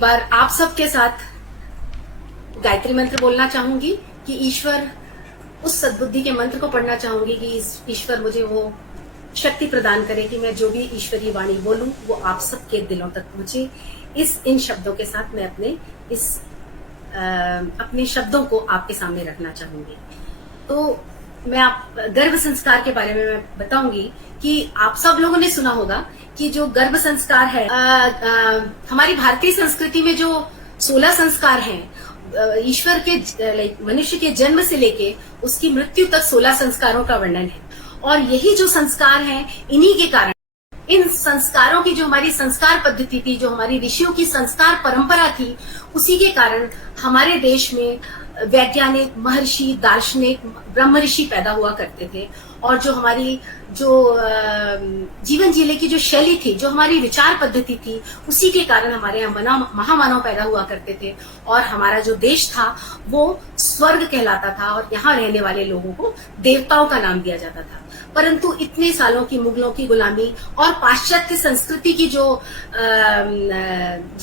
बार आप सबके साथ गायत्री मंत्र बोलना चाहूंगी कि ईश्वर उस सद्बुद्धि के मंत्र को पढ़ना चाहूंगी कि ईश्वर मुझे वो शक्ति प्रदान करे कि मैं जो भी ईश्वरीय वाणी बोलूं वो आप सबके दिलों तक पहुंचे। इन शब्दों के साथ मैं अपने शब्दों को आपके सामने रखना चाहूंगी। तो मैं गर्भ संस्कार के बारे में मैं बताऊंगी कि आप सब लोगों ने सुना होगा कि जो गर्भ संस्कार है हमारी भारतीय संस्कृति में जो 16 संस्कार हैं, ईश्वर के मनुष्य के जन्म से लेके उसकी मृत्यु तक 16 संस्कारों का वर्णन है। और यही जो संस्कार हैं, इन्हीं के कारण इन संस्कारों की जो हमारी संस्कार पद्धति थी, जो हमारी ऋषियों की संस्कार परंपरा थी, उसी के कारण हमारे देश में वैज्ञानिक, महर्षि, दार्शनिक, ब्रह्म ऋषि पैदा हुआ करते थे। और जो हमारी जीवन जीने की जो शैली थी, जो हमारी विचार पद्धति थी, उसी के कारण हमारे यहाँ महामानव पैदा हुआ करते थे। और हमारा जो देश था वो स्वर्ग कहलाता था और यहाँ रहने वाले लोगों को देवताओं का नाम दिया जाता था। परंतु इतने सालों की मुगलों की गुलामी और पाश्चात्य संस्कृति की जो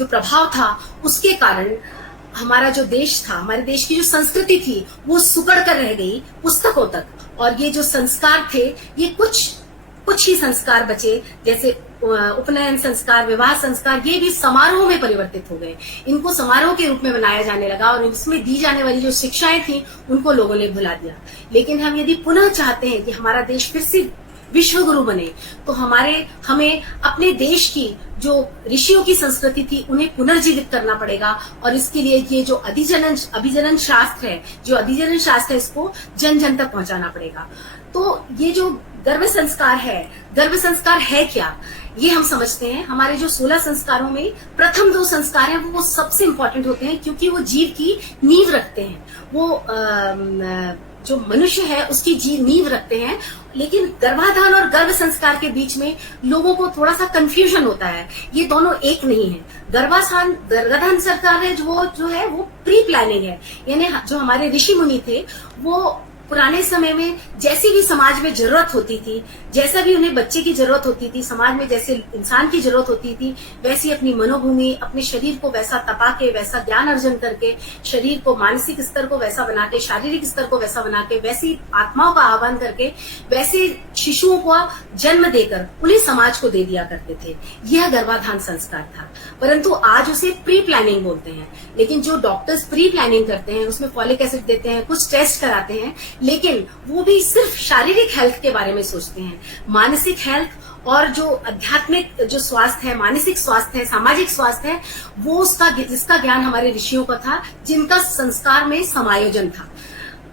प्रभाव था, उसके कारण हमारा जो देश था, हमारे देश की जो संस्कृति थी, वो सुकड़ कर रह गई पुस्तकों तक। और ये जो संस्कार थे, ये कुछ ही संस्कार बचे, जैसे उपनयन संस्कार, विवाह संस्कार, ये भी समारोह में परिवर्तित हो गए। इनको समारोह के रूप में मनाया जाने लगा और इसमें दी जाने वाली जो शिक्षाएं थी, उनको लोगों ने भुला दिया। लेकिन हम यदि पुनः चाहते हैं कि हमारा देश फिर से विश्व गुरु बने, तो हमें अपने देश की जो ऋषियों की संस्कृति थी, उन्हें पुनर्जीवित करना पड़ेगा। और इसके लिए ये जो अभिजनन शास्त्र है, इसको जन जन तक पहुंचाना पड़ेगा। तो ये जो गर्भ संस्कार है क्या, ये हम समझते हैं। हमारे जो 16 संस्कारों में प्रथम 2 संस्कार हैं, वो सबसे इंपॉर्टेंट होते हैं, क्योंकि वो जीव की नींव रखते हैं। वो जो मनुष्य है उसकी नींव रखते हैं। लेकिन गर्भाधान और गर्भ संस्कार के बीच में लोगों को थोड़ा सा कंफ्यूजन होता है। ये दोनों एक नहीं है। गर्भाधान संस्कार है जो है वो प्री प्लानिंग है। यानी जो हमारे ऋषि मुनि थे, वो पुराने समय में जैसी भी समाज में जरूरत होती थी, जैसा भी उन्हें बच्चे की जरूरत होती थी, समाज में जैसे इंसान की जरूरत होती थी, वैसी अपनी मनोभूमि, अपने शरीर को वैसा तपा के, वैसा ज्ञान अर्जन करके, शरीर को मानसिक स्तर को वैसा बना के, शारीरिक स्तर को वैसा बना के, वैसी आत्माओं का आह्वान करके, वैसे शिशुओं को जन्म देकर उन्हें समाज को दे दिया करते थे। यह गर्भाधान संस्कार था। परंतु आज उसे प्री प्लानिंग बोलते हैं। लेकिन जो डॉक्टर्स प्री प्लानिंग करते हैं, उसमें फॉलिक एसिड देते हैं, कुछ टेस्ट कराते हैं, लेकिन वो भी सिर्फ शारीरिक हेल्थ के बारे में सोचते हैं। मानसिक हेल्थ और जो आध्यात्मिक जो स्वास्थ्य है, मानसिक स्वास्थ्य है, सामाजिक स्वास्थ्य है, वो जिसका ज्ञान हमारे ऋषियों का था, जिनका संस्कार में समायोजन था।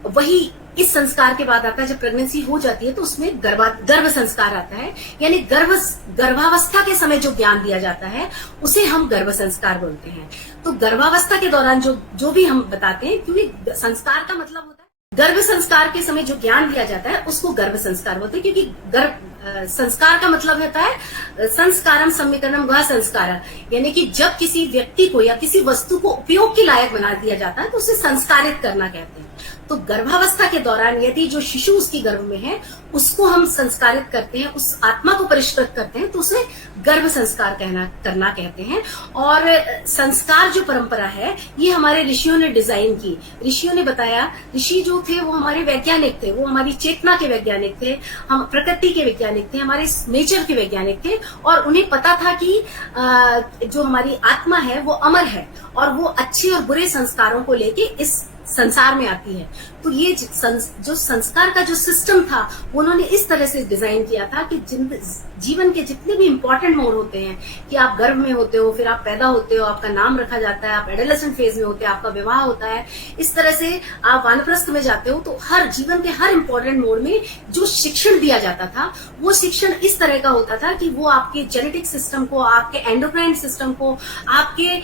वही इस संस्कार के बाद आता है, जब प्रेगनेंसी हो जाती है तो उसमें गर्भ संस्कार आता है। यानी गर्भावस्था के समय जो ज्ञान दिया जाता है, उसे हम गर्भ संस्कार बोलते हैं। तो गर्भावस्था के दौरान जो भी हम बताते हैं, क्योंकि संस्कार का मतलब होता है गर्भ संस्कार के समय जो ज्ञान दिया जाता है, उसको गर्भ संस्कार बोलते हैं। क्योंकि संस्कार का मतलब होता है संस्कारम समीकरणम वह संस्कार, यानी कि जब किसी व्यक्ति को या किसी वस्तु को उपयोग के लायक बना दिया जाता है, तो उसे संस्कारित करना कहते हैं। तो गर्भावस्था के दौरान यदि जो शिशु उसकी गर्भ में है, उसको हम संस्कारित करते हैं, उस आत्मा को परिष्कृत करते हैं, तो उसे गर्भ संस्कार करना कहते हैं। और संस्कार जो परंपरा है, ये हमारे ऋषियों ने डिजाइन की। ऋषियों ने बताया, ऋषि जो थे वो हमारे वैज्ञानिक थे, वो हमारी चेतना के वैज्ञानिक थे, हम प्रकृति के वैज्ञानिक थे, हमारे नेचर के वैज्ञानिक थे। और उन्हें पता था कि जो हमारी आत्मा है वो अमर है और वो अच्छे और बुरे संस्कारों को लेके इस संसार में आती है। तो ये जो संस्कार का जो सिस्टम था, उन्होंने इस तरह से डिजाइन किया था कि जीवन के जितने भी इंपॉर्टेंट मोड होते हैं, कि आप गर्भ में होते हो, फिर आप पैदा होते हो, आपका नाम रखा जाता है, आप एडोलेसेंट फेज में होते हैं, आपका विवाह होता है, इस तरह से आप वानप्रस्थ में जाते हो, तो हर जीवन के हर इंपॉर्टेंट मोड में जो शिक्षण दिया जाता था, वो शिक्षण इस तरह का होता था कि वो आपके जेनेटिक सिस्टम को, आपके एंडोक्राइन सिस्टम को, आपके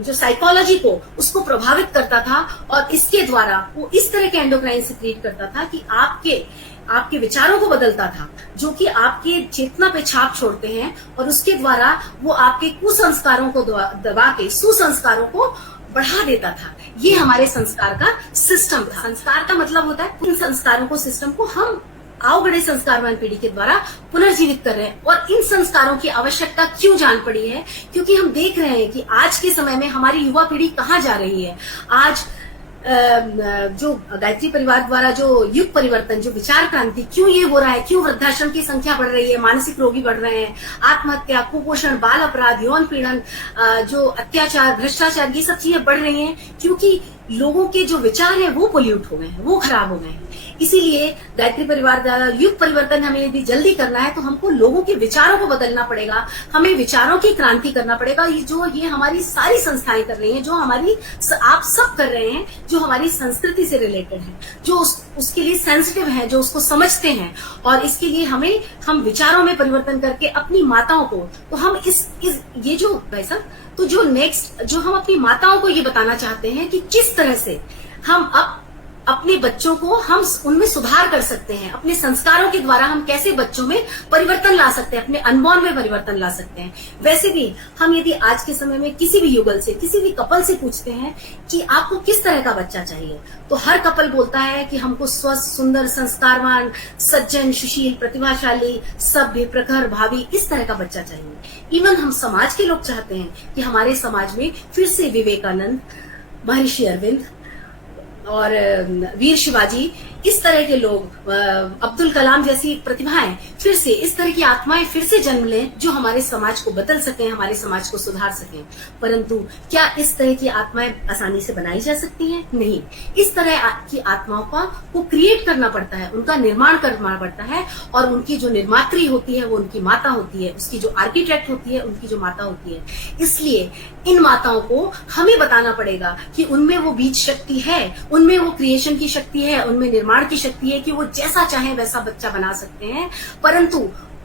जो साइकोलॉजी को, उसको प्रभावित करता था। और इसके द्वारा वो इस तरह के एंडोक्राइन सिक्रीट करता था कि आपके विचारों को बदलता था, जो कि आपके चेतना पे छाप छोड़ते हैं। और उसके द्वारा वो आपके कुसंस्कारों को दबा के सुसंस्कारों को बढ़ा देता था। ये हमारे संस्कार का सिस्टम था। संस्कार का मतलब होता है उन संस्कारों को, सिस्टम को हम आवगढ़े संस्कारवान पीढ़ी के द्वारा पुनर्जीवित कर रहे हैं। और इन संस्कारों की आवश्यकता क्यों जान पड़ी है? क्योंकि हम देख रहे हैं कि आज के समय में हमारी युवा पीढ़ी कहाँ जा रही है। आज जो गायत्री परिवार द्वारा जो युग परिवर्तन, जो विचार क्रांति, क्यों ये हो रहा है, क्यों वृद्धाश्रम की संख्या बढ़ रही है, मानसिक रोगी बढ़ रहे हैं, आत्महत्या, कुपोषण, बाल अपराध, यौन पीड़न, जो अत्याचार, भ्रष्टाचार, ये सब चीजें बढ़ रही हैं क्योंकि लोगों के जो विचार हैं वो पोल्यूट हो गए हैं, वो खराब हो गए हैं। इसीलिए गायत्री परिवार द्वारा युग परिवर्तन हमें यदि जल्दी करना है तो हमको लोगों के विचारों को बदलना पड़ेगा, हमें विचारों की क्रांति करना पड़ेगा। ये हमारी सारी संस्थाएं कर रही हैं, जो हमारी आप सब कर रहे हैं, जो हमारी संस्कृति से रिलेटेड है, जो उसके लिए सेंसिटिव है, जो उसको समझते हैं। और इसके लिए हम विचारों में परिवर्तन करके अपनी माताओं को, तो हम ये जो वैसा तो जो नेक्स्ट जो हम अपनी माताओं को ये बताना चाहते हैं कि किस तरह से हम अपने बच्चों को हम उनमें सुधार कर सकते हैं, अपने संस्कारों के द्वारा हम कैसे बच्चों में परिवर्तन ला सकते हैं, अपने अनबॉर्न में परिवर्तन ला सकते हैं। वैसे भी हम यदि आज के समय में किसी भी युगल से, किसी भी कपल से पूछते हैं कि आपको किस तरह का बच्चा चाहिए, तो हर कपल बोलता है कि हमको स्वस्थ, सुंदर, संस्कारवान, सज्जन, सुशील, प्रतिभाशाली, सभ्य, प्रखर, भावी, इस तरह का बच्चा चाहिए। इवन हम समाज के लोग चाहते हैं कि हमारे समाज में फिर से विवेकानंद, महर्षि अरविंद और वीर शिवाजी, इस तरह के लोग, अब्दुल कलाम जैसी प्रतिभाएं फिर से, इस तरह की आत्माएं फिर से जन्म लें जो हमारे समाज को बदल सकें, हमारे समाज को सुधार सकें। परंतु क्या इस तरह की आत्माएं आसानी से बनाई जा सकती हैं? नहीं। इस तरह की आत्माओं को क्रिएट करना पड़ता है, उनका निर्माण करना पड़ता है। और उनकी जो निर्मात्री होती है वो उनकी माता होती है, उसकी जो आर्किटेक्ट होती है उनकी जो माता होती है। इसलिए इन माताओं को हमें बताना पड़ेगा कि उनमें वो बीज शक्ति है, उनमें वो क्रिएशन की शक्ति है, उनमें निर्माण की शक्ति है कि वो जैसा चाहे वैसा बच्चा बना सकते हैं। परंतु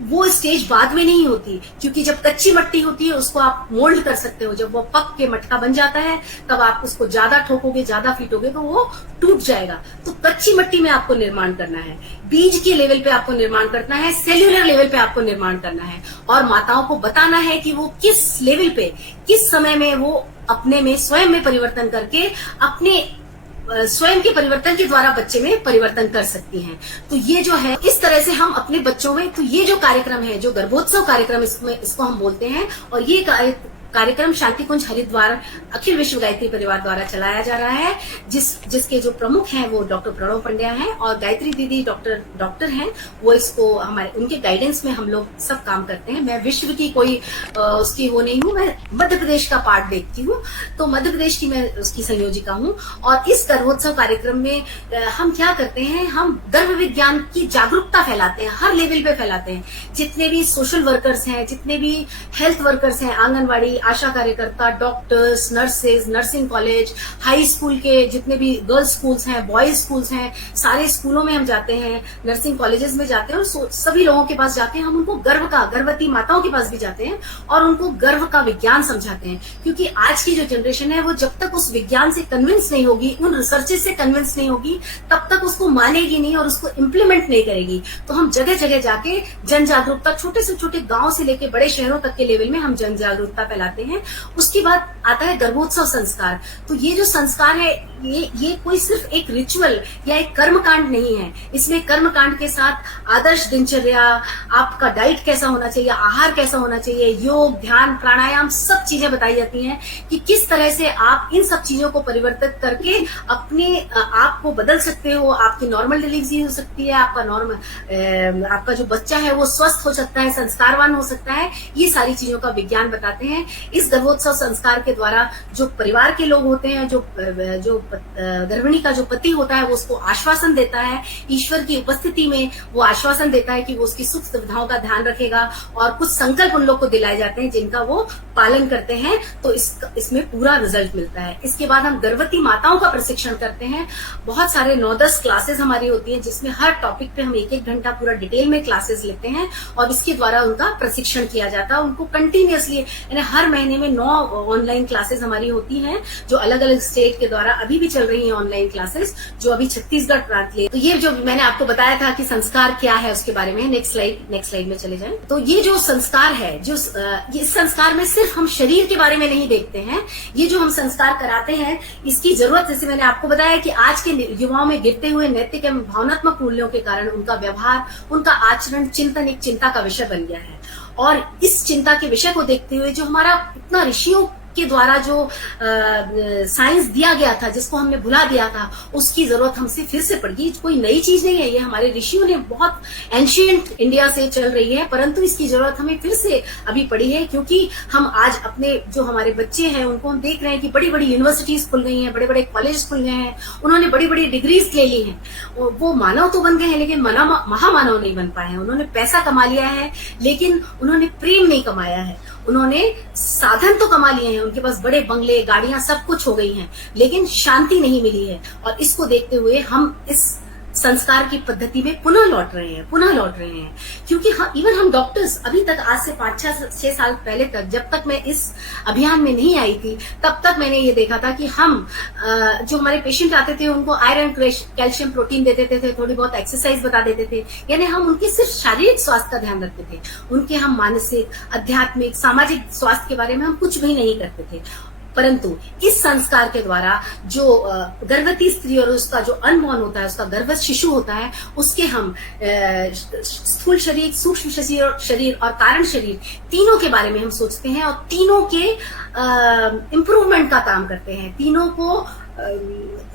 वो स्टेज बाद में नहीं होती, क्योंकि जब कच्ची मिट्टी होती है उसको आप मोल्ड कर सकते हो। जब वो पक के मटका बन जाता है तब आप उसको ज्यादा ठोकोगे, ज्यादा पीटोगे तो वो टूट जाएगा। तो कच्ची मिट्टी में आपको निर्माण करना है, बीज के लेवल पे आपको निर्माण करना है, सेल्यूलर लेवल पे आपको निर्माण करना है। और माताओं को बताना है कि वो किस लेवल पे, किस समय में वो अपने में स्वयं में परिवर्तन करके अपने स्वयं के परिवर्तन के द्वारा बच्चे में परिवर्तन कर सकती हैं। तो ये जो है, इस तरह से हम अपने बच्चों में, तो ये जो कार्यक्रम है, जो गर्भोत्सव कार्यक्रम इसको हम बोलते हैं। और ये कार्यक्रम शांति कुंज हरिद्वार अखिल विश्व गायत्री परिवार द्वारा चलाया जा रहा है, जिसके जो प्रमुख हैं वो डॉक्टर प्रणव पंड्या हैं और गायत्री दीदी डॉक्टर हैं। वो इसको उनके गाइडेंस में हम लोग सब काम करते हैं। मैं विश्व की कोई उसकी वो नहीं हूँ, मैं मध्य प्रदेश का पार्ट देखती हूँ, तो मध्य प्रदेश की मैं उसकी संयोजिका हूँ। और इस गर्भोत्सव कार्यक्रम में हम क्या करते हैं, हम गर्भ विज्ञान की जागरूकता फैलाते हैं, हर लेवल पे फैलाते हैं। जितने भी सोशल वर्कर्स हैं, जितने भी हेल्थ वर्कर्स हैं, आंगनबाड़ी, आशा कार्यकर्ता, doctors, nurses, nursing college, high school के जितने भी गर्ल्स स्कूल्स हैं, बॉयज स्कूल्स हैं, सारे स्कूलों में हम जाते हैं, नर्सिंग कॉलेजेस में जाते हैं और सभी लोगों के पास जाते हैं। हम उनको गर्भवती माताओं के पास भी जाते हैं और उनको गर्भ का विज्ञान समझाते हैं। क्योंकि आज की जो जनरेशन है वो जब तक उस विज्ञान से कन्विंस नहीं होगी, उन रिसर्चेस से कन्विंस नहीं होगी, तब तक उसको मानेगी नहीं और उसको इम्प्लीमेंट नहीं करेगी। तो हम जगह जगह जाके जन जागरूकता, छोटे से छोटे गांव से लेके बड़े शहरों तक के लेवल में हम जन जागरूकता फैलाते हैं। उसके बाद आता है गर्भोत्सव संस्कार। तो ये जो संस्कार है, ये कोई सिर्फ एक रिचुअल या एक कर्मकांड नहीं है। इसमें कर्मकांड के साथ आदर्श दिनचर्या, आपका डाइट कैसा होना चाहिए, आहार कैसा होना चाहिए, योग, ध्यान, प्राणायाम, सब चीजें बताई जाती हैं कि किस तरह से आप इन सब चीजों को परिवर्तित करके अपने आप को बदल सकते हो। आपकी नॉर्मल डिलीवरी हो सकती है, आपका जो बच्चा है वो स्वस्थ हो सकता है, संस्कारवान हो सकता है। ये सारी चीजों का विज्ञान बताते हैं। इस गर्भोत्सव संस्कार के द्वारा जो परिवार के लोग होते हैं, जो गर्भिणी का जो पति होता है वो उसको आश्वासन देता है, ईश्वर की उपस्थिति में वो आश्वासन देता है कि वो उसकी सुख सुविधाओं का ध्यान रखेगा। और कुछ संकल्प उन लोग को दिलाए जाते हैं जिनका वो पालन करते हैं, तो इसमें पूरा रिजल्ट मिलता है। इसके बाद हम गर्भवती माताओं का प्रशिक्षण करते हैं। बहुत सारे 9-10 क्लासेस हमारी होती हैं, जिसमें हर टॉपिक पे हम 1-1 घंटा पूरा डिटेल में क्लासेस लेते हैं और इसके द्वारा उनका प्रशिक्षण किया जाता है। उनको कंटिन्यूअसली, यानी हर महीने में 9 ऑनलाइन क्लासेस हमारी होती हैं, जो अलग अलग स्टेट के द्वारा अभी भी चल रही हैं ऑनलाइन क्लासेस, जो अभी छत्तीसगढ़ प्रांत ले। तो ये जो मैंने आपको बताया था कि संस्कार क्या है उसके बारे में, नेक्स्ट स्लाइड में चले जाएं। तो ये जो संस्कार है, जो इस संस्कार में सिर्फ हम शरीर के बारे में नहीं देखते हैं, ये जो हम संस्कार कराते हैं इसकी जरूरत, जैसे मैंने आपको बताया कि आज के युवाओं में गिरते हुए नैतिक एवं भावनात्मक मूल्यों के कारण उनका व्यवहार, उनका आचरण, चिंतन एक चिंता का विषय बन गया है। और इस चिंता के विषय को देखते हुए जो हमारा इतना ऋषियों के द्वारा जो साइंस दिया गया था, जिसको हमने भुला दिया था, उसकी जरूरत हमसे फिर से पड़ गई। कोई नई चीज नहीं है, ये हमारे ऋषियों ने बहुत एंशिएंट इंडिया से चल रही है, परंतु इसकी जरूरत हमें फिर से अभी पड़ी है, क्योंकि हम आज अपने जो हमारे बच्चे हैं उनको हम देख रहे हैं कि बड़ी बड़ी यूनिवर्सिटीज खुल गई हैं, बड़े बड़े कॉलेज खुल गए हैं, उन्होंने बड़ी बड़ी डिग्रीज ले ली हैं। वो मानव तो बन गए हैं लेकिन महामानव नहीं बन पाए हैं। उन्होंने पैसा कमा लिया है लेकिन उन्होंने प्रेम नहीं कमाया है। उन्होंने साधन तो कमा लिए हैं, उनके पास बड़े बंगले, गाड़ियां, सब कुछ हो गई हैं, लेकिन शांति नहीं मिली है। और इसको देखते हुए हम इस संस्कार की पद्धति में पुनः लौट रहे हैं, क्योंकि इवन हम डॉक्टर्स अभी तक, आज से 5-6 साल पहले तक, जब तक मैं इस अभियान में नहीं आई थी, तब तक मैंने ये देखा था कि हम जो हमारे पेशेंट आते थे उनको आयरन, कैल्शियम, प्रोटीन दे देते थे, थोड़ी बहुत एक्सरसाइज बता देते थे, यानी हम उनके सिर्फ शारीरिक स्वास्थ्य का ध्यान रखते थे, उनके हम मानसिक, आध्यात्मिक, सामाजिक स्वास्थ्य के बारे में हम कुछ भी नहीं करते थे। परंतु इस संस्कार के द्वारा जो गर्भवती स्त्री और उसका जो अनबॉर्न होता है, उसका गर्भस्थ शिशु होता है, उसके हम स्थूल शरीर, सूक्ष्म शरीर और कारण शरीर, तीनों के बारे में हम सोचते हैं और तीनों के इम्प्रूवमेंट का काम करते हैं। तीनों को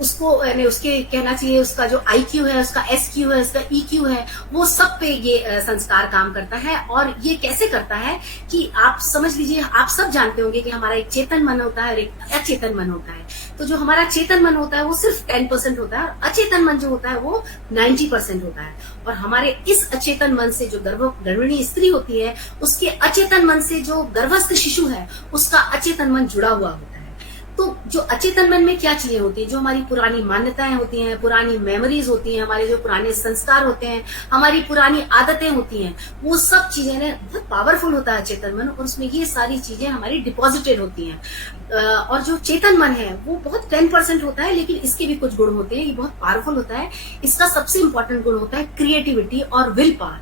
उसको यानी उसके कहना चाहिए, उसका जो IQ है, उसका SQ है, उसका EQ है, वो सब पे ये संस्कार काम करता है। और ये कैसे करता है कि आप समझ लीजिए, आप सब जानते होंगे कि हमारा एक चेतन मन होता है और एक अचेतन मन होता है। तो जो हमारा चेतन मन होता है वो सिर्फ 10% होता है, और अचेतन मन जो होता है वो 90% होता है। और हमारे इस अचेतन मन से जो गर्भिणी स्त्री होती है, उसके अचेतन मन से जो गर्भस्थ शिशु है, उसका अचेतन मन जुड़ा हुआ होता है। तो जो अचेतन मन में क्या चीजें होती है, जो हमारी पुरानी मान्यताएं होती हैं, पुरानी मेमोरीज होती हैं, हमारे जो पुराने संस्कार होते हैं, हमारी पुरानी आदतें होती हैं, वो सब चीजें ना बहुत पावरफुल होता है चेतन मन, और उसमें ये सारी चीजें हमारी डिपॉजिटेड होती हैं। और जो चेतन मन है वो बहुत 10% होता है, लेकिन इसके भी कुछ गुण होते हैं, ये बहुत पावरफुल होता है। इसका सबसे इंपॉर्टेंट गुण होता है क्रिएटिविटी और विल पावर।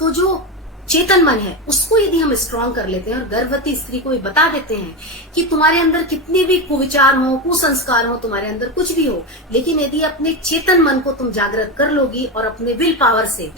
तो जो चेतन मन है उसको यदि हम स्ट्रॉन्ग कर लेते हैं और गर्भवती स्त्री को भी बता देते हैं कि तुम्हारे अंदर कितने भी कुविचार हो, कुसंस्कार हो, तुम्हारे अंदर कुछ भी हो, लेकिन यदि अपने चेतन मन को तुम जागृत कर लोगी और अपने विल पावर से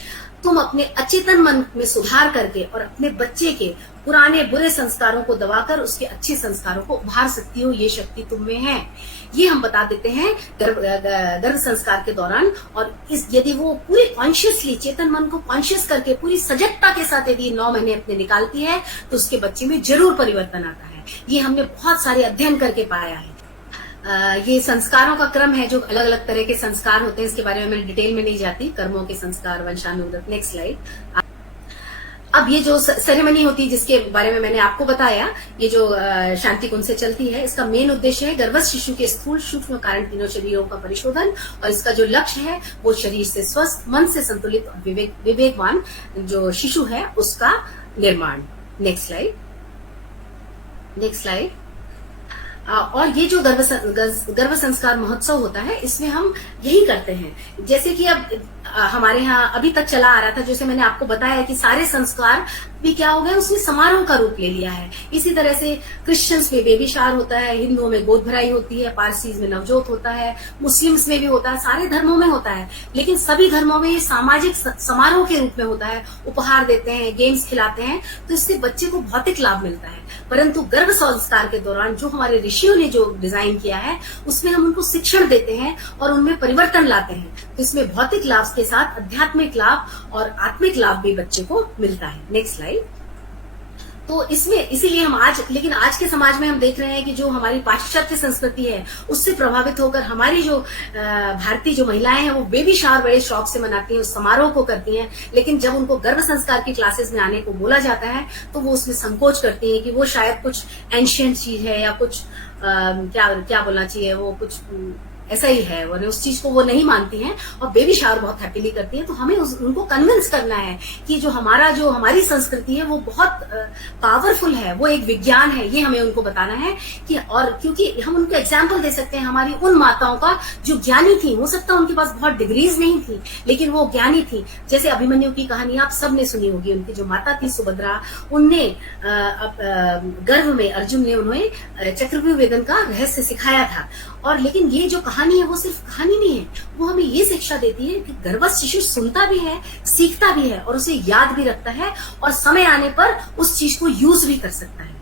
तुम अपने अचेतन मन में सुधार करके और अपने बच्चे के पुराने बुरे संस्कारों को दबाकर उसके अच्छे संस्कारों को उभार सकती हो, ये शक्ति तुम में है। ये हम बता देते हैं गर्भ संस्कार के दौरान। और यदि वो पूरी कॉन्शियसली चेतन मन को कॉन्शियस करके पूरी सजगता के साथ यदि 9 महीने अपने निकालती है, तो उसके बच्चे में जरूर परिवर्तन आता है। ये हमने बहुत सारे अध्ययन करके पाया है। ये संस्कारों का क्रम है, जो अलग अलग तरह के संस्कार होते हैं, इसके बारे में मैं डिटेल में नहीं जाती। कर्मों के संस्कार, वंशानुगत। Next slide. अब ये जो सेरेमनी होती है जिसके बारे में मैंने आपको बताया, ये जो शांति कुंज से चलती है, इसका मेन उद्देश्य है गर्भस्थ शिशु के स्थूल, सूक्ष्म, कारण तीनों शरीरों का परिशोधन। और इसका जो लक्ष्य है वो शरीर से स्वस्थ, मन से संतुलित और विवेकवान जो शिशु है उसका निर्माण। Next slide. और ये जो गर्भ संस्कार महोत्सव होता है, इसमें हम यही करते हैं। जैसे कि अब हमारे यहाँ अभी तक चला आ रहा था, जैसे मैंने आपको बताया कि सारे संस्कार भी क्या हो गए, उसने समारोह का रूप ले लिया है। इसी तरह से क्रिश्चियंस में बेबी शावर होता है, हिंदुओं में गोद भराई होती है, पारसीज में नवजोत होता है, मुस्लिम्स में भी होता है, सारे धर्मों में होता है। लेकिन सभी धर्मों में ये सामाजिक समारोह के रूप में होता है। उपहार देते हैं, गेम्स खिलाते हैं, तो इससे बच्चे को भौतिक लाभ मिलता है। परंतु गर्भ संस्कार के दौरान जो हमारे ऋषियों ने जो डिजाइन किया है, उसमें हम उनको शिक्षण देते हैं और उनमें परिवर्तन लाते हैं। तो इसमें भौतिक लाभ के साथ आध्यात्मिक लाभ और आत्मिक लाभ भी बच्चे को मिलता है। Next slide. तो इसमें इसीलिए हम लेकिन आज के समाज में हम देख रहे हैं कि जो हमारी पाश्चात्य संस्कृति है उससे प्रभावित होकर हमारी जो भारतीय जो महिलाएं हैं वो बेबी शावर बड़े शौक से मनाती हैं, उस समारोह को करती हैं। लेकिन जब उनको गर्भ संस्कार की क्लासेस में आने को बोला जाता है तो वो उसमें संकोच करती हैं कि वो शायद कुछ एंशिएंट चीज है या कुछ क्या बोलना चाहिए, वो कुछ ऐसा ही है, और उस चीज को वो नहीं मानती हैं और बेबी शावर बहुत हैप्पीली करती हैं। तो हमें उनको कन्विंस करना है कि जो हमारी संस्कृति है वो बहुत पावरफुल है, वो एक विज्ञान है, ये हमें उनको बताना है कि, और क्योंकि हम उनको एग्जाम्पल दे सकते हैं हमारी उन माताओं का जो ज्ञानी थी। हो सकता है उनके पास बहुत डिग्रीज नहीं थी, लेकिन वो ज्ञानी थी। जैसे अभिमन्यु की कहानी आप सबने सुनी होगी, उनकी जो माता थी सुभद्रा, उनने गर्भ में अर्जुन ने उन्हें चक्रव्यूह वेदन का रहस्य सिखाया था। और लेकिन ये जो कहानी है वो सिर्फ कहानी नहीं है, वो हमें ये शिक्षा देती है कि गर्भस्थ शिशु सुनता भी है, सीखता भी है और उसे याद भी रखता है और समय आने पर उस चीज को यूज भी कर सकता है।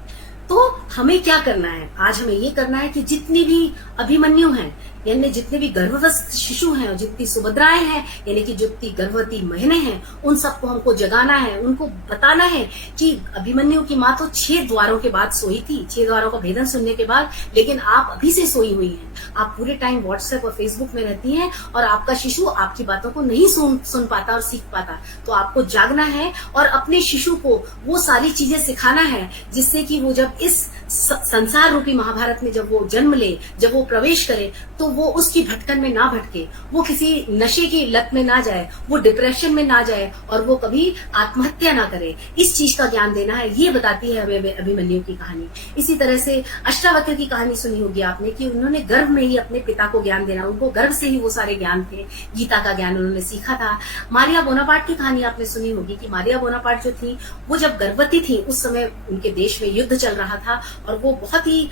तो हमें क्या करना है, आज हमें ये करना है कि जितनी भी अभिमन्यु हैं, यानी जितने भी गर्भवस्थ शिशु हैं और जितनी सुभद्राएं हैं, यानी कि जितनी गर्भवती बहनें हैं, उन सबको हमको जगाना है, उनको बताना है कि अभिमन्यु की माँ तो 6 द्वारों के बाद सोई थी, 6 द्वारों का भेदन सुनने के बाद, लेकिन आप अभी से सोई हुई हैं। आप पूरे टाइम व्हाट्सएप और फेसबुक में रहती हैं और आपका शिशु आपकी बातों को नहीं सुन पाता और सीख पाता। तो आपको जागना है और अपने शिशु को वो सारी चीजें सिखाना है जिससे कि वो जब इस संसार रूपी महाभारत में जब वो जन्म ले, जब वो प्रवेश करे, तो वो उसकी भटकन में ना भटके, वो किसी नशे की लत में ना जाए, वो डिप्रेशन में ना जाए और वो कभी आत्महत्या ना करे। इस चीज का ज्ञान देना है, ये बताती है हमें अभिमन्यु की कहानी। इसी तरह से अष्टावक्र की कहानी सुनी होगी आपने कि उन्होंने गर्भ में ही अपने पिता को ज्ञान देना, उनको गर्भ से ही वो सारे ज्ञान थे, गीता का ज्ञान उन्होंने सीखा था। मारिया बोनापार्ट की कहानी आपने सुनी होगी कि मारिया बोनापार्ट जो थी वो जब गर्भवती थी उस समय उनके देश में युद्ध चल रहा था और वो बहुत ही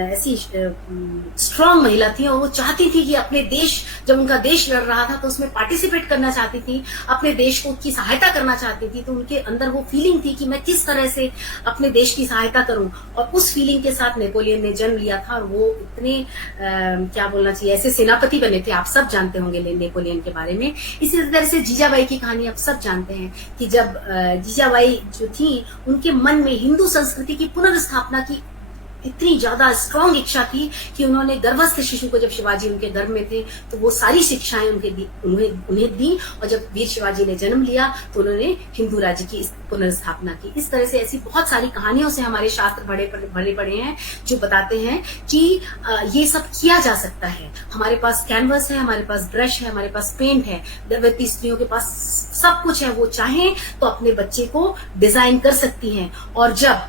ऐसी स्ट्रांग महिला थी और वो चाहती थी कि अपने देश, जब उनका देश लड़ रहा था तो उसमें पार्टिसिपेट करना चाहती थी, अपने देश को की सहायता करना चाहती थी। तो उनके अंदर वो फीलिंग थी कि मैं किस तरह से अपने देश की सहायता करूं, और उस फीलिंग के साथ नेपोलियन ने जन्म लिया था और वो इतने क्या बोलना चाहिए, ऐसे सेनापति बने थे। आप सब जानते होंगे नेपोलियन के बारे में। इसी तरह से जीजाबाई की कहानी आप सब जानते हैं कि जब जीजाबाई जो थी उनके मन में हिंदू संस्कृति की पुनर्स्थापना की इतनी ज्यादा स्ट्रॉन्ग इच्छा थी कि उन्होंने गर्भस्थ शिशु को, जब शिवाजी उनके गर्भ में थे, तो वो सारी शिक्षाएं उन्हें दी और जब वीर शिवाजी ने जन्म लिया तो उन्होंने हिंदू राज्य की पुनर्स्थापना की। इस तरह से ऐसी बहुत सारी कहानियों से हमारे शास्त्र भरे पड़े हैं जो बताते हैं कि ये सब किया जा सकता है। हमारे पास कैनवस है, हमारे पास ब्रश है, हमारे पास पेंट है, गर्भवती स्त्रियों के पास सब कुछ है। वो चाहें तो अपने बच्चे को डिजाइन कर सकती हैं। और जब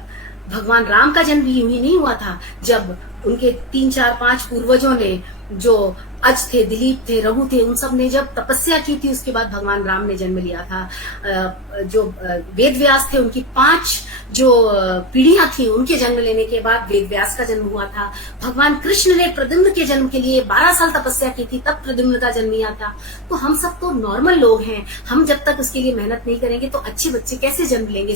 भगवान राम का जन्म भी यूं ही नहीं हुआ था, जब उनके 3, 4, 5 पूर्वजों ने, जो अज थे, दिलीप थे, रघु थे, उन सब ने जब तपस्या की थी उसके बाद भगवान राम ने जन्म लिया था। जो वेद व्यास थे उनकी 5 जो पीढ़ियां थी, उनके जन्म लेने के बाद वेद व्यास का जन्म हुआ था। भगवान कृष्ण ने प्रद्युम्न के जन्म के लिए 12 साल तपस्या की थी, तब प्रद्युम्न का जन्म लिया था। तो हम सब तो नॉर्मल लोग हैं, हम जब तक उसके लिए मेहनत नहीं करेंगे तो अच्छे बच्चे कैसे जन्म लेंगे।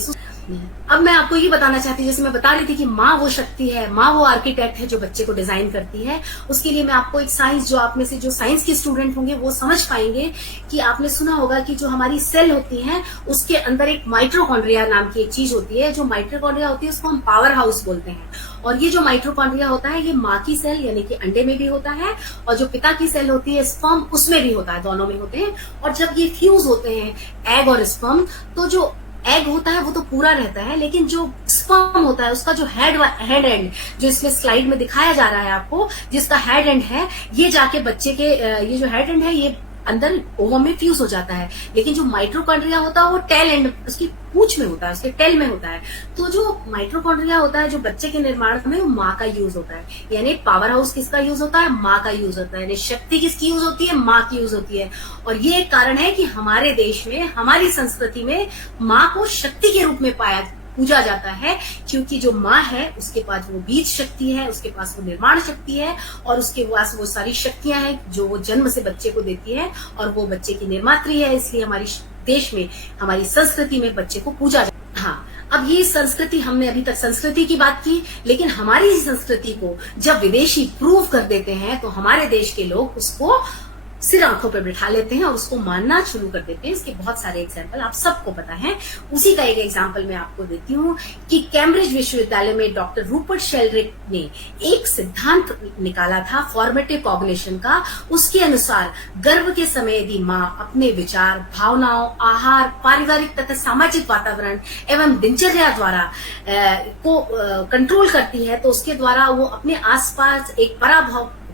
अब मैं आपको ये बताना चाहती हूँ, जैसे मैं बता रही थी कि माँ वो शक्ति है, माँ वो आर्किटेक्ट है जो बच्चे को डिजाइन करती है। उसके लिए मैं आपको एक साइंस, जो आप में से जो साइंस के स्टूडेंट होंगे वो समझ पाएंगे कि आपने सुना होगा कि जो हमारी सेल होती है उसके अंदर एक माइटोकॉन्ड्रिया नाम की एक चीज होती है। जो माइटोकॉन्ड्रिया होती है उसको हम पावर हाउस बोलते हैं। और ये जो माइटोकॉन्ड्रिया होता है ये माँ की सेल यानी कि अंडे में भी होता है, और जो पिता की सेल होती है स्पर्म, उसमें भी होता है, दोनों में होते हैं। और जब ये फ्यूज होते हैं एग और स्पर्म, तो जो एग होता है वो तो पूरा रहता है, लेकिन जो स्पर्म होता है उसका जो हेड एंड, जो इसमें स्लाइड में दिखाया जा रहा है आपको, जिसका हेड एंड है, ये जाके बच्चे के, ये जो हेड एंड है ये अंदर ओवम में फ्यूज हो जाता है। लेकिन जो माइटोकॉन्ड्रिया होता है वो टेल एंड, उसकी पूंछ में होता है, उसके टेल में होता है। तो जो माइटोकॉन्ड्रिया होता है जो बच्चे के निर्माण में, वो माँ का यूज होता है। यानी पावर हाउस किसका यूज होता है? माँ का यूज होता है। यानी शक्ति किसकी यूज होती है? माँ की यूज होती है। और ये एक कारण है कि हमारे देश में, हमारी संस्कृति में माँ को शक्ति के रूप में पूजा जाता है, क्योंकि जो माँ है उसके पास वो बीज शक्ति है, उसके पास वो निर्माण शक्ति है, और उसके पास वो सारी शक्तियां हैं जो वो जन्म से बच्चे को देती है, और वो बच्चे की निर्मात्री है। इसलिए हमारी देश में, हमारी संस्कृति में बच्चे को पूजा जाता है। हाँ, अब ये संस्कृति, हमने अभी तक संस्कृति की बात की, लेकिन हमारी संस्कृति को जब विदेशी प्रूव कर देते हैं तो हमारे देश के लोग उसको सिर आंखों पर बिठा लेते हैं और उसको मानना शुरू कर देते हैं। इसके बहुत सारे एग्जाम्पल आप सबको पता है। उसी का एक एग्जाम्पल मैं आपको देती हूँ कि कैम्ब्रिज विश्वविद्यालय में डॉक्टर रूपर्ट शेल्ड्रिक ने एक सिद्धांत निकाला था फॉर्मेटिव कॉग्निशन का। उसके अनुसार गर्भ के समय यदि माँ अपने विचार, भावनाओं, आहार, पारिवारिक तथा सामाजिक वातावरण एवं दिनचर्या द्वारा को कंट्रोल करती है, तो उसके द्वारा वो अपने आसपास एक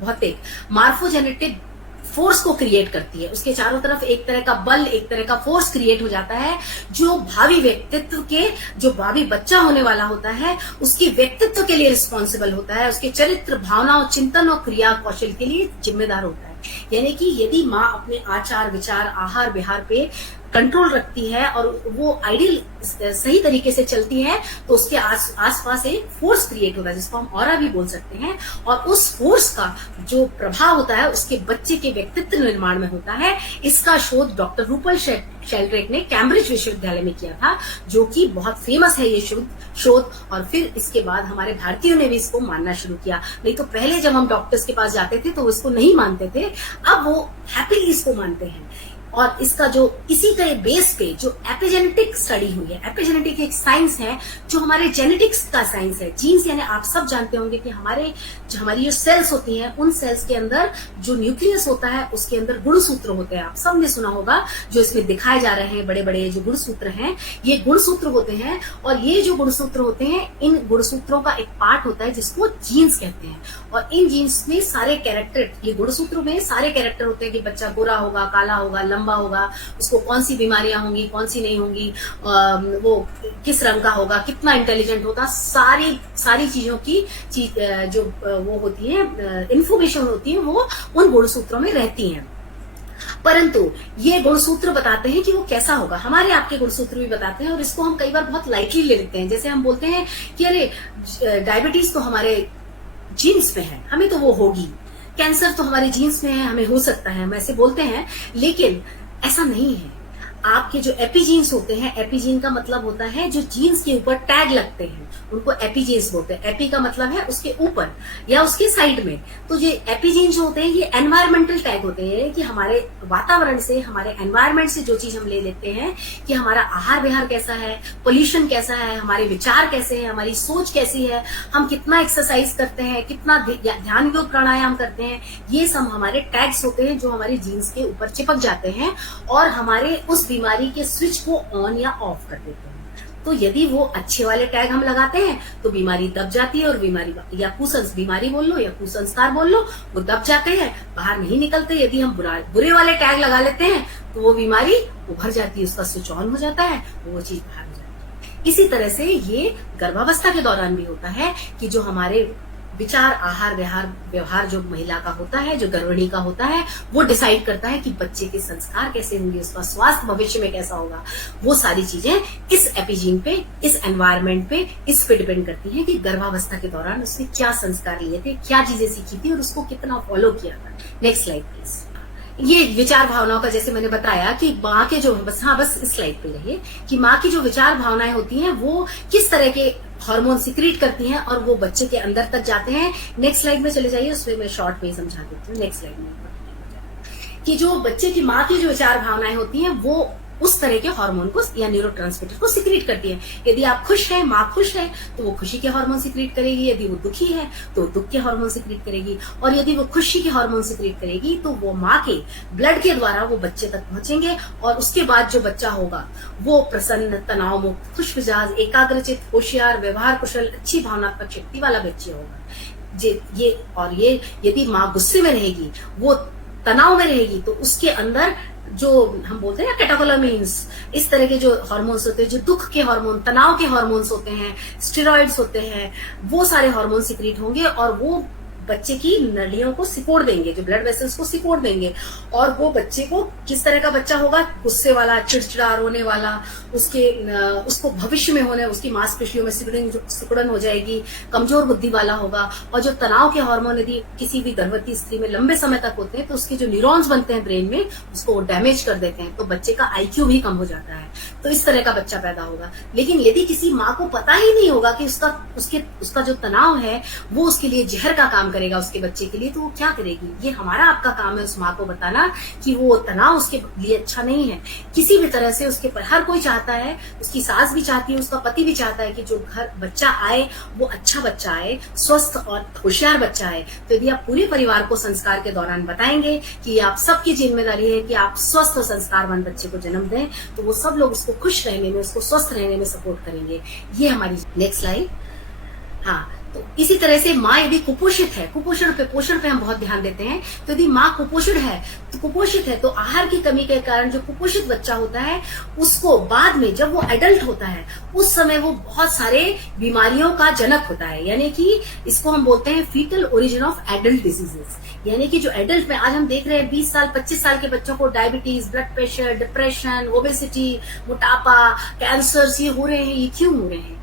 भौतिक मार्फोजेनेटिक फोर्स को क्रिएट करती है। उसके चारों तरफ एक तरह का बल, एक तरह का फोर्स क्रिएट हो जाता है, जो भावी व्यक्तित्व के, जो भावी बच्चा होने वाला होता है उसके व्यक्तित्व के लिए रिस्पॉन्सिबल होता है, उसके चरित्र, भावनाओं, चिंतन और क्रिया कौशल के लिए जिम्मेदार होता है। यानी कि यदि माँ अपने आचार विचार, आहार विहार पे कंट्रोल रखती है और वो आइडियल सही तरीके से चलती है, तो उसके आसपास एक फोर्स क्रिएट होता है जिसको हम ऑरा भी बोल सकते हैं, और उस फोर्स का जो प्रभाव होता है उसके बच्चे के व्यक्तित्व निर्माण में होता है। इसका शोध डॉक्टर रूपल शेल्ड्रेक ने कैम्ब्रिज विश्वविद्यालय में किया था, जो कि बहुत फेमस है ये शोध। और फिर इसके बाद हमारे भारतीयों ने भी इसको मानना शुरू किया। नहीं तो पहले जब हम डॉक्टर्स के पास जाते थे तो वो इसको नहीं मानते थे, अब वो हैप्पीली इसको मानते हैं। और इसका जो इसी के बेस पे जो एपिजेनेटिक स्टडी हुई है, एपिजेनेटिक एक साइंस है जो हमारे जेनेटिक्स का साइंस है। जीन्स यानी आप सब जानते होंगे कि हमारी जो सेल्स होती हैं, उन सेल्स के अंदर जो न्यूक्लियस होता है उसके अंदर गुणसूत्र होते हैं। आप सबने सुना होगा, जो इसमें दिखाए जा रहे हैं बड़े बड़े जो गुणसूत्र हैं, ये गुणसूत्र होते हैं। और ये जो गुणसूत्र होते हैं, इन गुणसूत्रों का एक पार्ट होता है जिसको जीन्स कहते हैं। और इन जीन्स में सारे कैरेक्टर, ये गुणसूत्रों में सारे कैरेक्टर होते हैं कि बच्चा गोरा होगा, काला होगा, लंबा होगा, उसको कौन सी बीमारियां होंगी, कौन सी नहीं होंगी, वो किस रंग का होगा, कितना इंटेलिजेंट होगा, सारी चीजों की जो वो होती है, इंफॉर्मेशन होती है, वो उन गुणसूत्रों में रहती हैं। परंतु ये गुणसूत्र बताते हैं कि वो कैसा होगा। हमारे आपके गुणसूत्र भी बताते हैं, और इसको हम कई बार बहुत लाइटली ले लेते हैं। जैसे हम बोलते हैं कि अरे डायबिटीज तो हमारे जीन्स में है, हमें तो वो होगी, कैंसर तो हमारे जीन्स में है, हमें हो सकता है, हम ऐसे बोलते हैं। लेकिन ऐसा नहीं है। आपके जो एपीजीन्स होते हैं, एपीजीन का मतलब होता है जो जीन्स के ऊपर टैग लगते हैं, उनको एपीजीन्स बोलते हैं। एपी का मतलब है उसके ऊपर या उसके साइड में। तो ये एपीजीन जो होते हैं ये एनवायरमेंटल टैग होते हैं, कि हमारे वातावरण से, हमारे एनवायरमेंट से जो चीज हम ले लेते हैं, कि हमारा आहार विहार कैसा है, पोल्यूशन कैसा है, हमारे विचार कैसे हैं, हमारी सोच कैसी है, हम कितना एक्सरसाइज करते हैं, कितना ध्यान योग प्राणायाम करते हैं, ये सब हमारे टैग्स होते हैं जो हमारे जीन्स के ऊपर चिपक जाते हैं और हमारे उस बीमारी के स्विच को ऑन या ऑफ कर देते हैं। तो यदि वो अच्छे वाले टैग हम लगाते हैं तो बीमारी दब जाती है, और बीमारी या बीमारी बोल लो या कुसंस्कार बोल लो, वो दब जाते हैं, बाहर नहीं निकलते। यदि हम बुरे वाले टैग लगा लेते हैं तो वो बीमारी उभर जाती है, उसका स्विच ऑन हो जाता है, वो चीज बाहर हो जाती है। इसी तरह से ये गर्भावस्था के दौरान भी होता है कि जो हमारे विचार, आहार व्यवहार जो महिला का होता है, जो गर्भिणी का होता है, वो डिसाइड करता है कि बच्चे के संस्कार कैसे होंगे, उसका स्वास्थ्य भविष्य में कैसा होगा। वो सारी चीजें इस एपिजीन पे, इस एनवायरमेंट पे, इस पे डिपेंड करती हैं कि गर्भावस्था के दौरान उसने क्या संस्कार लिए थे, क्या चीजें सीखी थी और उसको कितना फॉलो किया था। Next slide please. ये विचार भावनाओं का, जैसे मैंने बताया कि माँ के जो बस इस स्लाइड पे रहिए, कि माँ की जो विचार भावनाएं होती हैं वो किस तरह के हार्मोन सिक्रीट करती हैं और वो बच्चे के अंदर तक जाते हैं। नेक्स्ट स्लाइड में चले जाइए, उसमें मैं शॉर्ट में ही समझा देती हूँ। नेक्स्ट स्लाइड में कि जो बच्चे की माँ की जो विचार भावनाएं होती हैं वो उस तरह के हार्मोन को या न्यूरोट्रांसमीटर को सिक्रीट करती है। यदि आप खुश हैं, माँ खुश है, तो वो खुशी के हार्मोन सिक्रीट करेगी। यदि वो दुखी है तो दुख के हार्मोन सिक्रीट करेगी। और यदि वो खुशी के हार्मोन सिक्रीट करेगी तो वो माँ के ब्लड के द्वारा वो बच्चे तक पहुंचेंगे, और उसके बाद जो बच्चा होगा वो प्रसन्न, तनाव मुक्त, खुश मिजाज, एकाग्रचित, होशियार, व्यवहार कुशल, अच्छी भावनात्मक शक्ति वाला बच्चा होगा। ये यदि माँ गुस्से में रहेगी, वो तनाव में रहेगी, तो उसके अंदर जो हम बोलते हैं ना कैटेकोलामीन्स, इस तरह के जो हार्मोन्स होते हैं, जो दुख के हार्मोन, तनाव के हार्मोन्स होते हैं, स्टेरॉइड्स होते हैं, वो सारे हार्मोन सिक्रीट होंगे और वो बच्चे की नलियों को सिकोड़ देंगे, जो ब्लड वेसल्स को सिकोड़ देंगे। और वो बच्चे को किस तरह का बच्चा होगा? गुस्से वाला, चिड़चिड़ा, रोने वाला, उसको भविष्य में होने, उसकी मांसपेशियों में सिकुड़न हो जाएगी, कमजोर बुद्धि वाला होगा। और जो तनाव के हार्मोन यदि किसी भी गर्भवती स्त्री में लंबे समय तक होते हैं तो उसके जो न्यूरॉन्स बनते हैं ब्रेन में, उसको डैमेज कर देते हैं, तो बच्चे का IQ भी कम हो जाता है। तो इस तरह का बच्चा पैदा होगा। लेकिन यदि किसी माँ को पता ही नहीं होगा कि उसका जो तनाव है वो उसके लिए जहर का काम करेगा उसके बच्चे के लिए, तो वो क्या करेगी? ये हमारा आपका काम है उस माँ को बताना कि वो तनाव उसके लिए अच्छा नहीं है। किसी भी तरह से उसके पर हर कोई चाहता है, उसकी सास भी चाहती है, उसका पति भी चाहता है कि जो घर बच्चा आए वो अच्छा बच्चा आए, स्वस्थ और होशियार बच्चा आए। तो यदि आप पूरे परिवार को संस्कार के दौरान बताएंगे कि आप सबकी जिम्मेदारी है कि आप स्वस्थ और संस्कारवान बच्चे को जन्म दें, तो वो सब लोग उसको खुश रहने में, उसको स्वस्थ रहने में सपोर्ट करेंगे। ये हमारी नेक्स्ट स्लाइड। हाँ, तो इसी तरह से माँ यदि कुपोषित है, पोषण पे हम बहुत ध्यान देते हैं, तो यदि माँ कुपोषित है तो आहार की कमी के कारण जो कुपोषित बच्चा होता है उसको बाद में जब वो एडल्ट होता है उस समय वो बहुत सारे बीमारियों का जनक होता है। यानी कि इसको हम बोलते हैं fetal origin of adult diseases. यानी कि जो एडल्ट में आज हम देख रहे हैं 20 साल 25 साल के बच्चों को diabetes, blood pressure, depression, obesity, मोटापा, कैंसर ये हो रहे हैं। ये क्यों हो रहे हैं?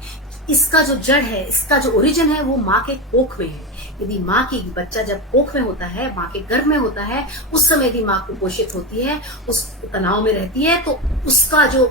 इसका जो जड़ है, इसका जो ओरिजिन है वो माँ के कोख में है। यदि माँ की बच्चा जब कोख में होता है, माँ के गर्भ में होता है, उस समय यदि माँ कुपोषित होती है, उस तनाव में रहती है, तो उसका जो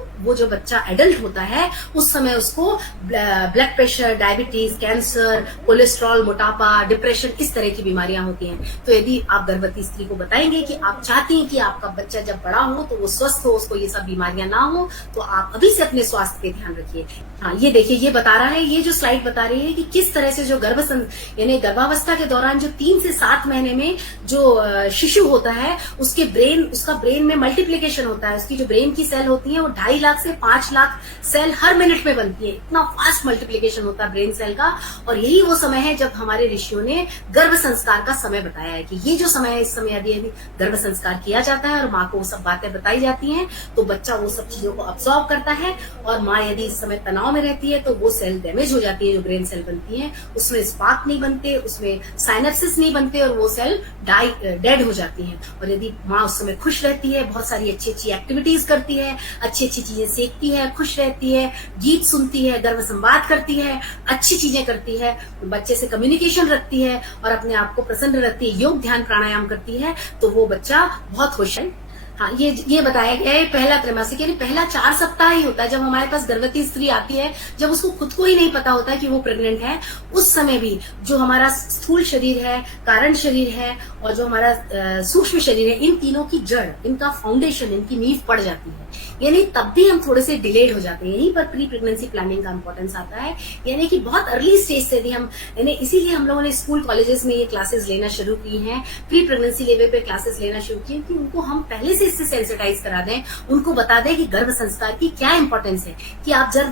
बच्चा एडल्ट होता है उस समय उसको blood pressure, diabetes, cancer, cholesterol, मोटापा, डिप्रेशन इस तरह की बीमारियां होती हैं। तो यदि आप गर्भवती स्त्री को बताएंगे कि आप चाहती हैं कि आपका बच्चा जब बड़ा हो तो वो स्वस्थ हो, उसको ये सब बीमारियां ना हो, तो आप अभी से अपने स्वास्थ्य पे ध्यान रखिए। हाँ, ये देखिए, ये बता रहा है, ये जो स्लाइड बता रही है कि किस तरह से जो यानी गर्भावस्था के दौरान जो 3 से 7 महीने में जो शिशु होता है उसका ब्रेन में मल्टीप्लिकेशन होता है। उसकी जो ब्रेन की सेल होती है वो 2.5 लाख से 5 लाख सेल हर मिनट में बनती है। इतना फास्ट मल्टीप्लिकेशन होता है ब्रेन सेल का। और यही वो समय है जब हमारे ऋषियों ने गर्भ संस्कार का समय बताया है कि ये जो समय है, इस समय यदि गर्भ संस्कार किया जाता है और माँ को वो सब बातें बताई जाती हैं तो बच्चा वो सब चीजों को अब्सॉर्ब करता है। और माँ यदि इस समय तनाव में रहती है तो वो सेल डैमेज हो जाती है, जो ब्रेन सेल बनती है उसमें स्पार्क नहीं बनते, उसमें साइनेप्सिस नहीं बनते और वो सेल डेड हो जाती हैं। और यदि माँ उस समय खुश रहती है, बहुत सारी अच्छी अच्छी एक्टिविटीज करती है, अच्छी अच्छी चीजें सीखती है, खुश रहती है, गीत सुनती है, गर्भ संवाद करती है, अच्छी चीजें करती है, बच्चे से कम्युनिकेशन रखती है और अपने आप को प्रसन्न रखती है, योग ध्यान प्राणायाम करती है, तो वो बच्चा बहुत खुश है। हाँ, ये बताया गया है पहला त्रैमासिक यानी पहला 4 सप्ताह ही होता है जब हमारे पास गर्भवती स्त्री आती है, जब उसको खुद को ही नहीं पता होता है कि वो प्रेग्नेंट है। उस समय भी जो हमारा स्थूल शरीर है, कारण शरीर है और जो हमारा सूक्ष्म शरीर है, इन तीनों की जड़, इनका फाउंडेशन, इनकी नींव पड़ जाती है। यानी तब भी हम थोड़े से डिलेड हो जाते हैं। यहीं पर प्री प्रेगनेंसी प्लानिंग का इंपॉर्टेंस आता है। यानी कि बहुत अर्ली स्टेज से यदि हम, यानी इसीलिए हम लोगों ने स्कूल कॉलेजेस में ये क्लासेस लेना शुरू की हैं, प्री प्रेगनेंसी लेवल पे क्लासेस लेना शुरू की, कि उनको हम पहले से इससे सेंसिटाइज करा दें, उनको बता दें कि गर्भ संस्कार की क्या इंपॉर्टेंस है, कि आप जब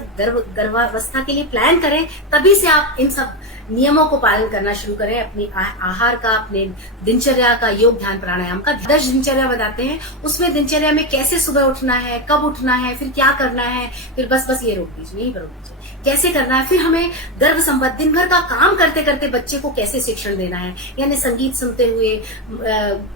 गर्भावस्था के लिए प्लान करें तभी से आप इन सब नियमों को पालन करना शुरू करें। अपनी आहार का, अपने दिनचर्या का, योग ध्यान प्राणायाम का 10 दिनचर्या बताते हैं। उसमें दिनचर्या में कैसे सुबह उठना है, कब उठना है, फिर क्या करना है, फिर बस ये रोक दीजिए, यहीं पर रोक दीजिए, कैसे करना है। फिर हमें गर्भ संबंध दिन भर का काम करते करते बच्चे को कैसे शिक्षण देना है, यानी संगीत सुनते हुए,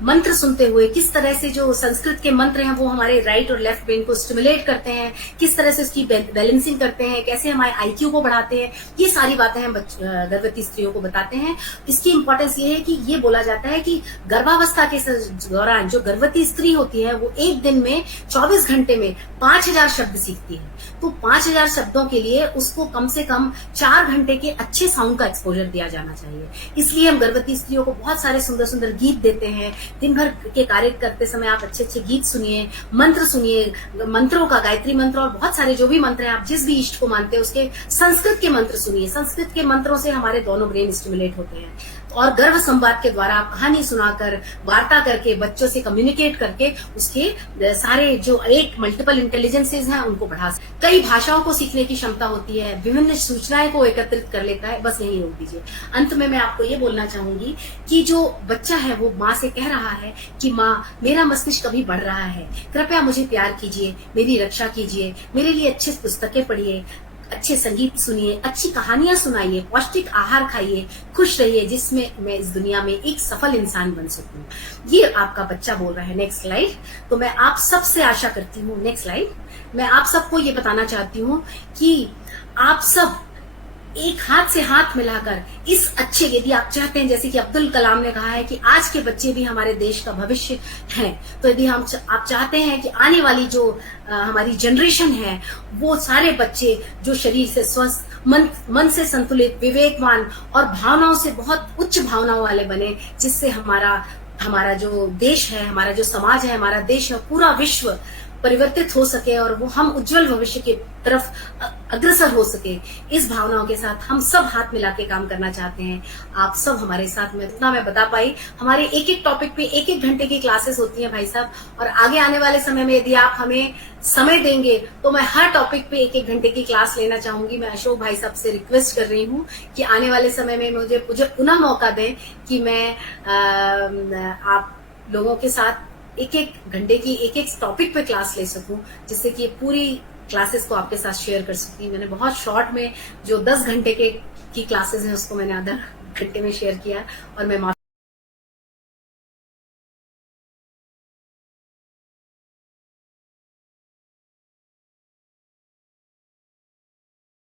मंत्र सुनते हुए, किस तरह से जो संस्कृत के मंत्र हैं वो हमारे राइट और लेफ्ट ब्रेन को स्टिमुलेट करते हैं, किस तरह से उसकी बैलेंसिंग करते हैं, कैसे हमारे IQ को बढ़ाते हैं, ये सारी बातें हम गर्भवती स्त्रियों को बताते हैं। इसकी इंपॉर्टेंस ये है कि ये बोला जाता है कि गर्भावस्था के दौरान जो गर्भवती स्त्री होती है वो एक दिन में 24 घंटे में 5000 शब्द सीखती है। तो 5000 शब्दों के लिए उसको कम से कम 4 घंटे के अच्छे साउंड का एक्सपोजर दिया जाना चाहिए। इसलिए हम गर्भवती स्त्रियों को बहुत सारे सुंदर सुंदर गीत देते हैं। दिन भर के कार्य करते समय आप अच्छे अच्छे गीत सुनिए, मंत्र सुनिए, मंत्रों का, गायत्री मंत्र और बहुत सारे जो भी मंत्र हैं, आप जिस भी इष्ट को मानते हैं उसके संस्कृत के मंत्र सुनिए। संस्कृत के मंत्रों से हमारे दोनों ब्रेन स्टिमुलेट होते हैं। और गर्भ संवाद के द्वारा आप कहानी सुनाकर, वार्ता करके, बच्चों से कम्युनिकेट करके उसके सारे जो एक मल्टीपल इंटेलिजेंसेज हैं उनको बढ़ा सकते। कई भाषाओं को सीखने की क्षमता होती है, विभिन्न सूचनाएं को एकत्रित कर लेता है। बस यही रोक दीजिए। अंत में मैं आपको ये बोलना चाहूंगी कि जो बच्चा है वो माँ से कह रहा है कि माँ, मेरा मस्तिष्क अभी बढ़ रहा है, कृपया मुझे प्यार कीजिए, मेरी रक्षा कीजिए, मेरे लिए अच्छी पुस्तकें पढ़िए, अच्छे संगीत सुनिए, अच्छी कहानियां सुनाइए, पौष्टिक आहार खाइए, खुश रहिए, जिसमें मैं इस दुनिया में एक सफल इंसान बन सकूं। ये आपका बच्चा बोल रहा है। Next slide. तो मैं आप सबसे आशा करती हूँ, नेक्स्ट स्लाइड, मैं आप सबको ये बताना चाहती हूँ कि आप सब एक हाथ से हाथ मिलाकर इस अच्छे, यदि आप चाहते हैं, जैसे कि अब्दुल कलाम ने कहा है कि आज के बच्चे भी हमारे देश का भविष्य हैं, तो यदि आप चाहते हैं कि आने वाली जो हमारी जनरेशन है वो सारे बच्चे जो शरीर से स्वस्थ, मन से संतुलित, विवेकवान और भावनाओं से बहुत उच्च भावनाओं वाले बने, जिससे हमारा जो देश है, हमारा जो समाज है, हमारा देश है, पूरा विश्व परिवर्तित हो सके और वो हम उज्जवल भविष्य की तरफ अग्रसर हो सके, इस भावनाओं के साथ हम सब हाथ मिला के काम करना चाहते हैं। आप सब हमारे साथ में, इतना मैं बता पाई, हमारे एक एक टॉपिक पे एक एक घंटे की क्लासेस होती हैं भाई साहब, और आगे आने वाले समय में यदि आप हमें समय देंगे तो मैं हर टॉपिक पे एक एक घंटे की क्लास लेना चाहूंगी। मैं अशोक भाई साहब से रिक्वेस्ट कर रही हूँ कि आने वाले समय में मुझे पुनः मौका दें कि मैं आप लोगों के साथ एक एक घंटे की एक एक टॉपिक पे क्लास ले सकूं, जिससे कि पूरी क्लासेस को आपके साथ शेयर कर सकती। मैंने बहुत शॉर्ट में जो 10 घंटे की क्लासेस हैं उसको मैंने आधा घंटे में शेयर किया, और मैं